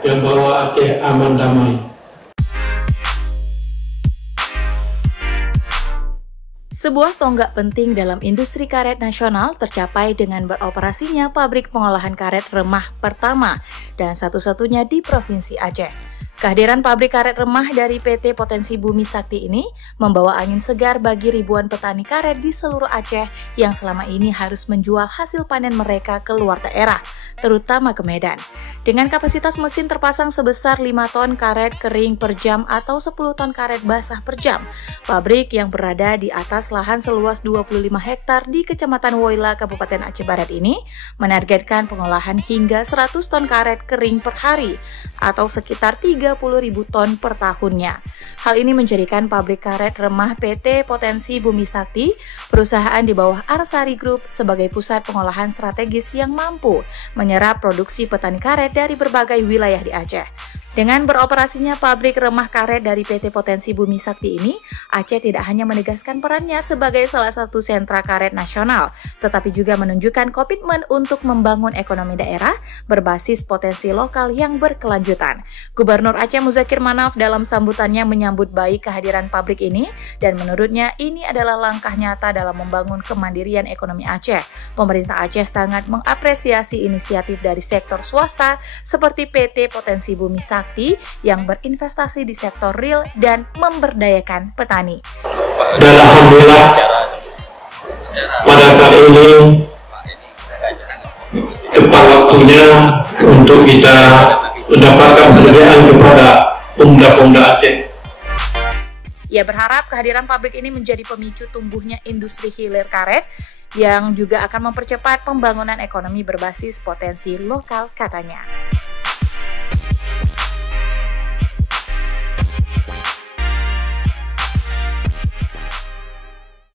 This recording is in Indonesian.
yang bawa Aceh aman damai. Sebuah tonggak penting dalam industri karet nasional tercapai dengan beroperasinya pabrik pengolahan karet remah pertama dan satu-satunya di Provinsi Aceh. Kehadiran pabrik karet remah dari PT Potensi Bumi Sakti ini membawa angin segar bagi ribuan petani karet di seluruh Aceh yang selama ini harus menjual hasil panen mereka ke luar daerah, terutama ke Medan. Dengan kapasitas mesin terpasang sebesar 5 ton karet kering per jam atau 10 ton karet basah per jam, pabrik yang berada di atas lahan seluas 25 hektar di Kecamatan Woila, Kabupaten Aceh Barat ini menargetkan pengolahan hingga 100 ton karet kering per hari atau sekitar 30.000 ton per tahunnya. Hal ini menjadikan pabrik karet remah PT Potensi Bumi Sakti, perusahaan di bawah Arsari Group, sebagai pusat pengolahan strategis yang mampu menyerap produksi petani karet dari berbagai wilayah di Aceh. Dengan beroperasinya pabrik remah karet dari PT Potensi Bumi Sakti ini, Aceh tidak hanya menegaskan perannya sebagai salah satu sentra karet nasional, tetapi juga menunjukkan komitmen untuk membangun ekonomi daerah berbasis potensi lokal yang berkelanjutan. Gubernur Aceh Muzakir Manaf dalam sambutannya menyambut baik kehadiran pabrik ini dan menurutnya ini adalah langkah nyata dalam membangun kemandirian ekonomi Aceh. Pemerintah Aceh sangat mengapresiasi inisiatif dari sektor swasta seperti PT Potensi Bumi Sakti yang berinvestasi di sektor real dan memberdayakan petani. Dan alhamdulillah pada saat ini tepat waktunya untuk kita mendapatkan penghargaan kepada pemuda-pemuda Aceh. Ia berharap kehadiran pabrik ini menjadi pemicu tumbuhnya industri hilir karet yang juga akan mempercepat pembangunan ekonomi berbasis potensi lokal, katanya.